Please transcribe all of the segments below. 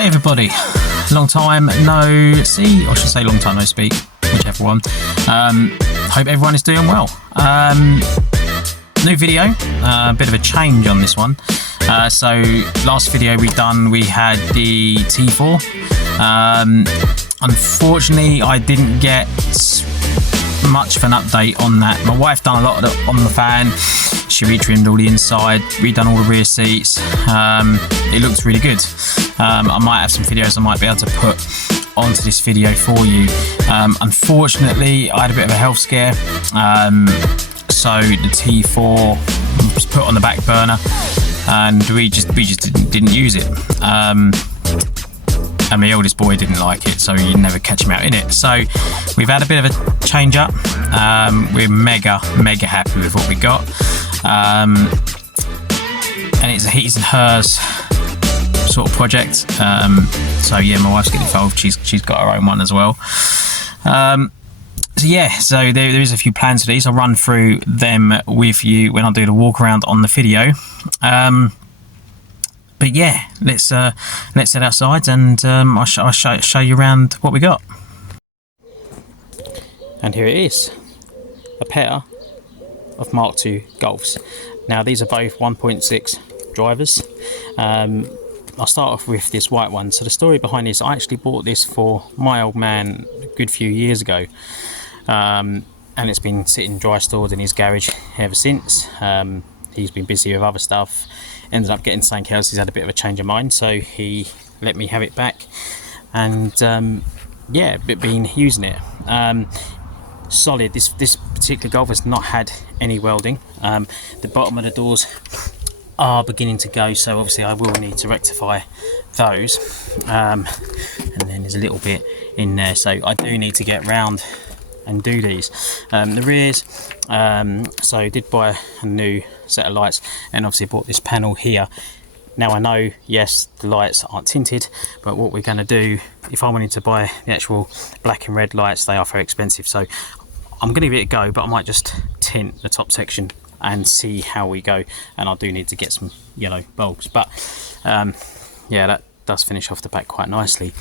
G'day everybody, long time no see, or I should say long time no speak, whichever one. Hope everyone is doing well. New video, a bit of a change on this one. So last video we had the T4. Unfortunately I didn't get much of an update on that. My wife done a lot of on the fan. She retrimmed all the inside, redone all the rear seats. It looks really good. I might have some videos I might be able to put onto this video for you. Unfortunately, I had a bit of a health scare, so the T4 was put on the back burner, and we just didn't use it. And my oldest boy didn't like it, so you'd never catch him out in it. So we've had a bit of a change up. We're mega happy with what we got. And it's a his and hers sort of project. So yeah, my wife's getting involved. She's got her own one as well. So yeah, so there is a few plans for these. I'll run through them with you when I do the walk around on the video. But yeah, let's head outside and I'll show you around what we got. And here it is, a pair of Mark II Golfs. Now these are both 1.6 drivers. I'll start off with this white one. So the story behind this, I actually bought this for my old man a good few years ago. And it's been sitting dry stored in his garage ever since. He's been busy with other stuff, ended up getting something else. He's had a bit of a change of mind, so he let me have it back, and yeah, been using it. Solid. This particular Golf has not had any welding. The bottom of the doors are beginning to go, so obviously I will need to rectify those, and then there's a little bit in there, so I do need to get round and do these. The rears, so I did buy a new set of lights, and obviously bought this panel here. Now I know, yes, the lights aren't tinted, but what we're going to do, if I wanted to buy the actual black and red lights, they are very expensive, so I'm going to give it a go, but I might just tint the top section and see how we go. And I do need to get some yellow bulbs, but yeah, that does finish off the back quite nicely.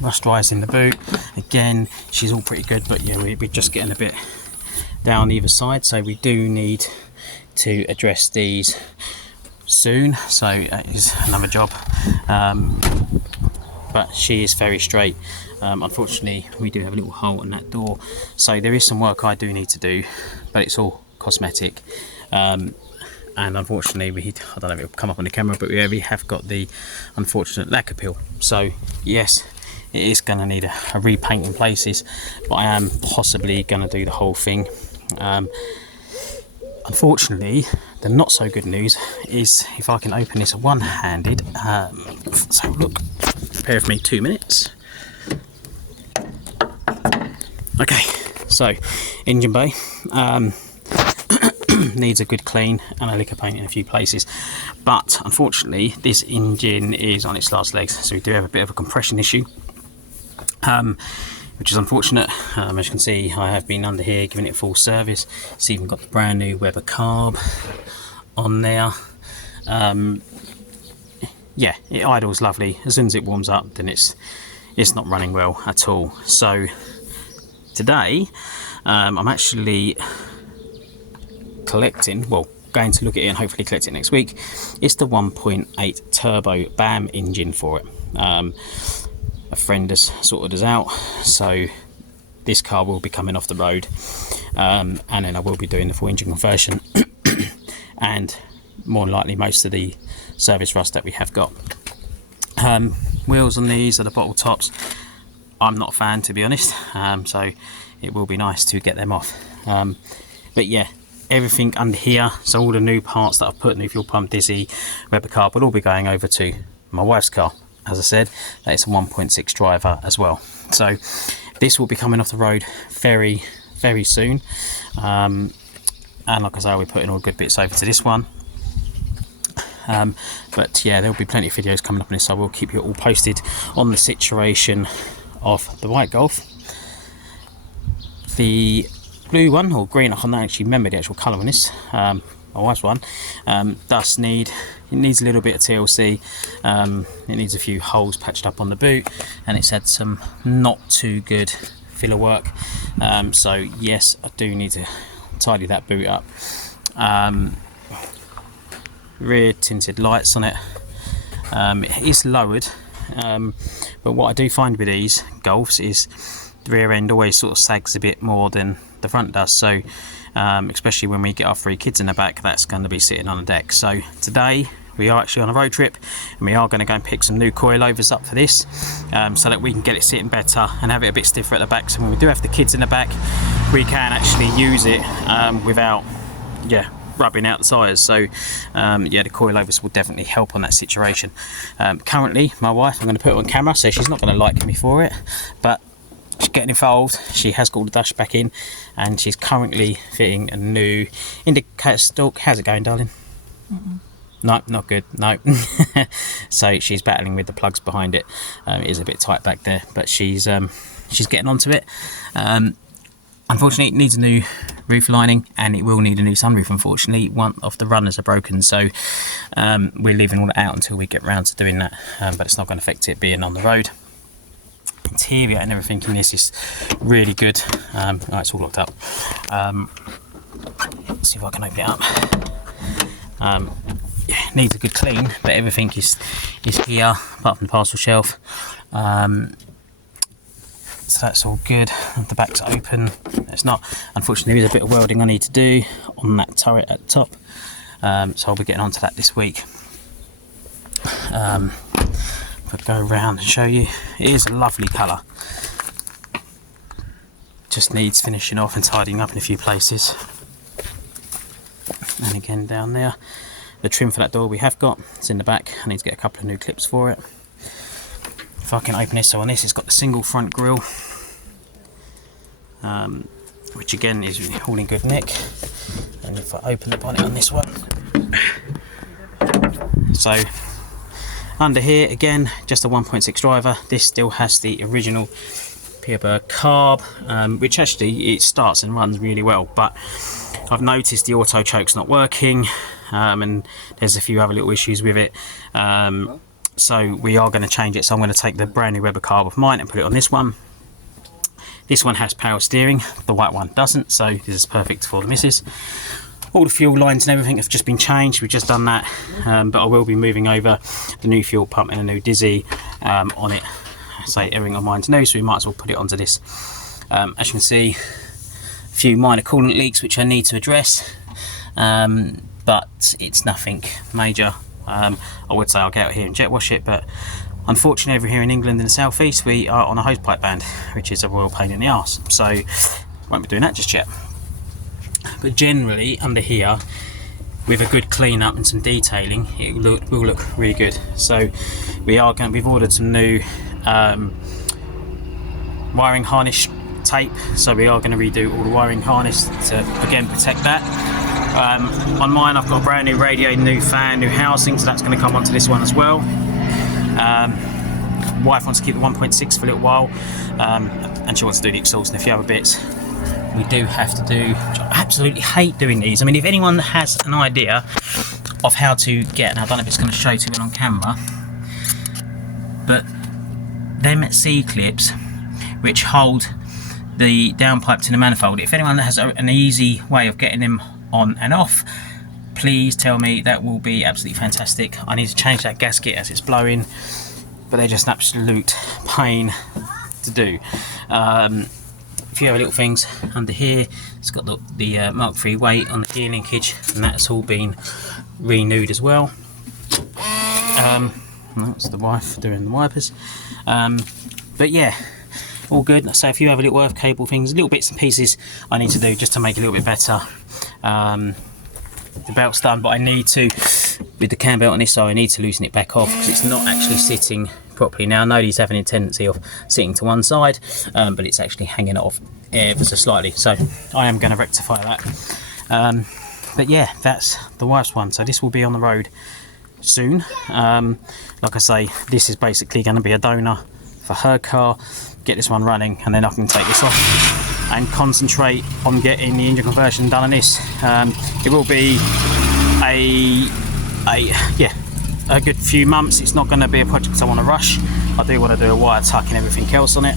Rust dries in the boot again, she's all pretty good, but yeah, we're just getting a bit down either side, so we do need to address these soon, so that is another job. But she is very straight. Unfortunately we do have a little hole in that door, so there is some work I do need to do, but it's all cosmetic. And unfortunately I don't know if it'll come up on the camera, but we have got the unfortunate lacquer peel, so yes, it is going to need a repaint in places, but I am possibly going to do the whole thing. Unfortunately, the not so good news is if I can open this one-handed. So look, bear with me 2 minutes. Okay, so engine bay needs a good clean and a lick of paint in a few places, but unfortunately this engine is on its last legs, so we do have a bit of a compression issue, which is unfortunate. As you can see, I have been under here giving it full service. It's even got the brand new Weber carb on there. Yeah, it idles lovely. As soon as it warms up, then it's not running well at all. So today I'm actually collecting, well, going to look at it and hopefully collect it next week. It's the 1.8 turbo BAM engine for it. A friend has sorted us out, so this car will be coming off the road, and then I will be doing the full engine conversion and more than likely most of the service rust that we have got. Wheels on these are the bottle tops. I'm not a fan, to be honest, so it will be nice to get them off. But yeah, everything under here, so all the new parts that I've put, new fuel pump, dizzy, Weber carb, will all be going over to my wife's car. As I said, that is a 1.6 driver as well, so this will be coming off the road very soon. And like I say, we're putting all good bits over to this one. But yeah, there'll be plenty of videos coming up on this, so I will keep you all posted on the situation of the white Golf. The blue one, or green, I can't actually remember the actual colour on this. I my wife's one, it needs a little bit of TLC. It needs a few holes patched up on the boot, and it's had some not too good filler work. So yes, I do need to tidy that boot up. Rear tinted lights on it. It is lowered, but what I do find with these Golfs is the rear end always sort of sags a bit more than the front does, so especially when we get our 3 kids in the back, that's going to be sitting on the deck. So today we are actually on a road trip, and we are going to go and pick some new coilovers up for this, so that we can get it sitting better and have it a bit stiffer at the back, so when we do have the kids in the back, we can actually use it without rubbing out the tyres. So the coilovers will definitely help on that situation. Currently my wife, I'm going to put it on camera, so she's not going to like me for it, but she's getting involved. She has got all the dash back in, and she's currently fitting a new indicator stalk. How's it going, darling? No, not good. No. So she's battling with the plugs behind it. It is a bit tight back there, but she's getting onto it. Unfortunately, it needs a new roof lining, and it will need a new sunroof. Unfortunately, one of the runners are broken, so we're leaving all that out until we get round to doing that, but it's not going to affect it being on the road. Interior and everything in this is really good. Oh, it's all locked up. Let's see if I can open it up. Needs a good clean, but everything is here apart from the parcel shelf. So that's all good. The back's open. It's not. Unfortunately, there is a bit of welding I need to do on that turret at the top, so I'll be getting onto that this week. I'll go around and show you. It is a lovely colour. Just needs finishing off and tidying up in a few places. And again down there, the trim for that door we have got. It's in the back. I need to get a couple of new clips for it. If I can open this, so on this it's got the single front grille, which again is all in good nick. And if I open the bonnet on this one, so under here again, just a 1.6 driver. This still has the original Peerberg carb, which actually it starts and runs really well, but I've noticed the auto choke's not working, and there's a few other little issues with it. So we are going to change it. So I'm going to take the brand new Weber carb of mine and put it on this one. This one has power steering, the white one doesn't, so this is perfect for the missus. All the fuel lines and everything have just been changed. We've just done that, but I will be moving over the new fuel pump and a new Dizzy on it. So everything on mine's new, so we might as well put it onto this. As you can see, a few minor coolant leaks which I need to address, but it's nothing major. I would say I'll get out here and jet wash it, but unfortunately over here in England in the southeast we are on a hosepipe ban, which is a royal pain in the arse, so won't be doing that just yet. But generally under here, with a good clean up and some detailing, it will look really good. So we've ordered some new wiring harness tape, so we are going to redo all the wiring harness to again protect that. On mine I've got a brand new radio, new fan, new housing, so that's going to come onto this one as well. Wife wants to keep the 1.6 for a little while, and she wants to do the exhaust and a few other bits. We do have to do, I absolutely hate doing these. I mean, if anyone has an idea of how to get, and I don't know if it's going to show to it on camera, but them C-clips which hold the downpipe to the manifold, if anyone has an easy way of getting them on and off, please tell me. That will be absolutely fantastic. I need to change that gasket as it's blowing, but they're just an absolute pain to do. A few other little things under here. It's got the Mark III weight on the gear linkage, and that's all been renewed as well. That's the wife doing the wipers. But yeah, all good. So a few other little earth cable things, little bits and pieces I need to do just to make it a little bit better. The belt's done, but I need to, with the cam belt on this side, I need to loosen it back off because it's not actually sitting properly. Now I know these having a tendency of sitting to one side, but it's actually hanging off ever so slightly, so I am going to rectify that. But yeah, that's the wife's one, so this will be on the road soon. Like I say, this is basically going to be a donor for her car. Get this one running, and then I can take this off and concentrate on getting the engine conversion done on this. It will be a good few months. It's not going to be a project I want to rush. I do want to do a wire tuck and everything else on it,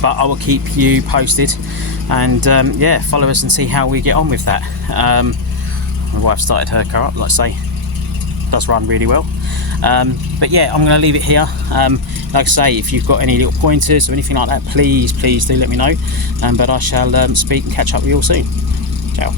but I will keep you posted, and yeah, follow us and see how we get on with that. My wife started her car up, like I say, does run really well. But yeah, I'm going to leave it here. Like I say, if you've got any little pointers or anything like that, please do let me know. But I shall speak and catch up with you all soon. Ciao.